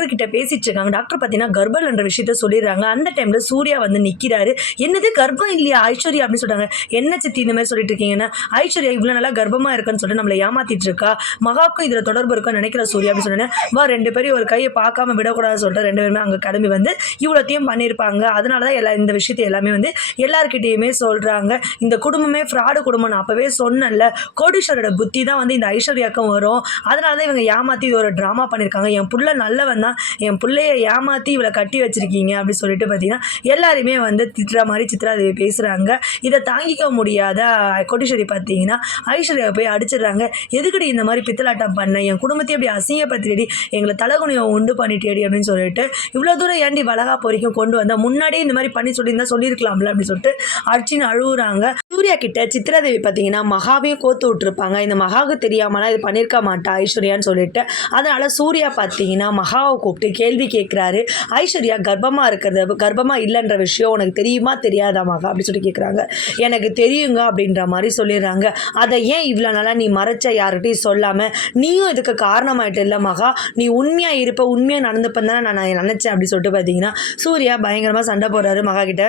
Doctor கிட்ட பேசிட்டு இருக்காங்க. டாக்டர் பார்த்தீங்கன்னா கர்ப்பம் என்ற விஷயத்த சொல்லிடுறாங்க. அந்த டைம்ல சூர்யா வந்து நிற்கிறாரு. என்னது கர்ப்பம் இல்லையா ஐஸ்வர்யா அப்படின்னு சொல்றாங்க. என்ன சித்தி இந்த மாதிரி சொல்லிட்டு இருக்கீங்கன்னா, ஐஸ்வர்யா இவ்வளோ நல்லா கர்ப்பமா இருக்குன்னு சொல்லிட்டு நம்மளை ஏமாத்திட்டு இருக்கா. மகாவுக்கும் இதில் தொடர்பு இருக்குன்னு நினைக்கிற சூர்யா அப்படின்னு சொன்னேன். வா 2 பேரும் ஒரு கையை பார்க்காம விடக்கூடாதுன்னு சொல்லிட்டு 2 பேருமே அங்கே கிளம்பி வந்து இவ்வளோத்தையும் பண்ணியிருப்பாங்க. அதனால தான் இந்த விஷயத்தை எல்லாமே வந்து எல்லாருக்கிட்டையுமே சொல்கிறாங்க. இந்த குடும்பமே ஃப்ராடு குடும்பம். நான் அப்போவே சொன்னேன்ல, கோடீஸ்வரோட புத்தி தான் வந்து இந்த ஐஸ்வர்யாக்கும் வரும். அதனால தான் இவங்க ஏமாற்றி இது ஒரு ட்ராமா பண்ணியிருக்காங்க. என் புள்ள நல்லவன் தான், என் பிள்ளைய ஏமாற்றி இவளை கட்டி வச்சிருக்கீங்க அப்படின்னு சொல்லிட்டு பார்த்தீங்கன்னா எல்லாருமே வந்து திட்டுற மாதிரி சித்ராதேவி பேசுகிறாங்க. இதை தாங்கிக்க முடியாத கோடீஸ்வரி பார்த்தீங்கன்னா ஐஸ்வர்யா போய் அடிச்சிடுறாங்க. எதுக்கடி இந்த மாதிரி பித்தலாட்டம் பண்ண, என் குடும்பத்தையும் அப்படி அசிங்கப்படுத்திடி, எங்களை தலைகுனியம் உண்டு பண்ணிட்டேடி அப்படின்னு சொல்லிட்டு, இவ்வளோ தூரம் ஏண்டி வளகாப்பு வரைக்கும் கொண்டு வந்தா, முன்னாடியே இந்த மாதிரி பண்ணி சொல்லியிருந்தா சொல்லியிருக்கலாம்ல அப்படின்னு சொல்லிட்டு அடிச்சின்னு அழுகுறாங்க. சூர்யா கிட்ட சித்ராதேவி பார்த்தீங்கன்னா மகாவையும் கோத்து விட்டுருப்பாங்க. இந்த மகாவுக்கு தெரியாமலாம் இது பண்ணியிருக்க மாட்டா ஐஸ்வர்யான்னு சொல்லிட்டு, அதனால சூர்யா பார்த்தீங்கன்னா மகாவை கூப்பிட்டு கேள்வி கேட்குறாரு. ஐஸ்வர்யா கர்ப்பமாக இருக்கிறது, கர்ப்பமாக இல்லைன்ற விஷயம் உனக்கு தெரியுமா தெரியாதா மகா அப்படின்னு சொல்லி கேட்குறாங்க. எனக்கு தெரியுங்க அப்படின்ற மாதிரி சொல்லிடுறாங்க. அதை ஏன் இவ்வளோ நாளாக நீ மறைச்ச, யார்கிட்டையும் சொல்லாமல்? நீயும் இதுக்கு காரணமாயிட்டு இல்லை மகா, நீ உண்மையாக இருப்ப, உண்மையாக நடந்துப்பேன் தானே நான் நினச்சேன் அப்படின்னு சொல்லிட்டு பார்த்தீங்கன்னா சூர்யா பயங்கரமாக சண்டை போடுறாரு மகா கிட்ட.